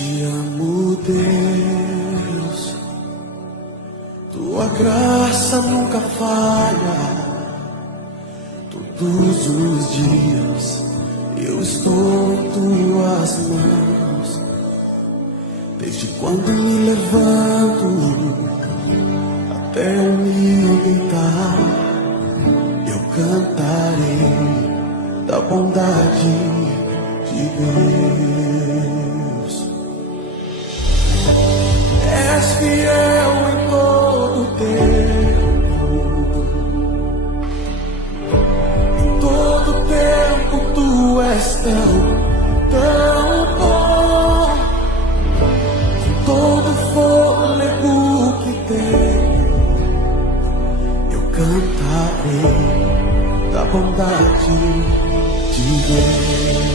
Te amo, Deus, tua graça nunca falha. Todos os dias eu estou em tuas mãos. Desde quando me levanto até eu me deitar, eu cantarei da bondade de Deus. És fiel em todo tempo, em todo tempo tu és tão bom. Com todo fôlego que tenho, eu cantarei da bondade de Deus.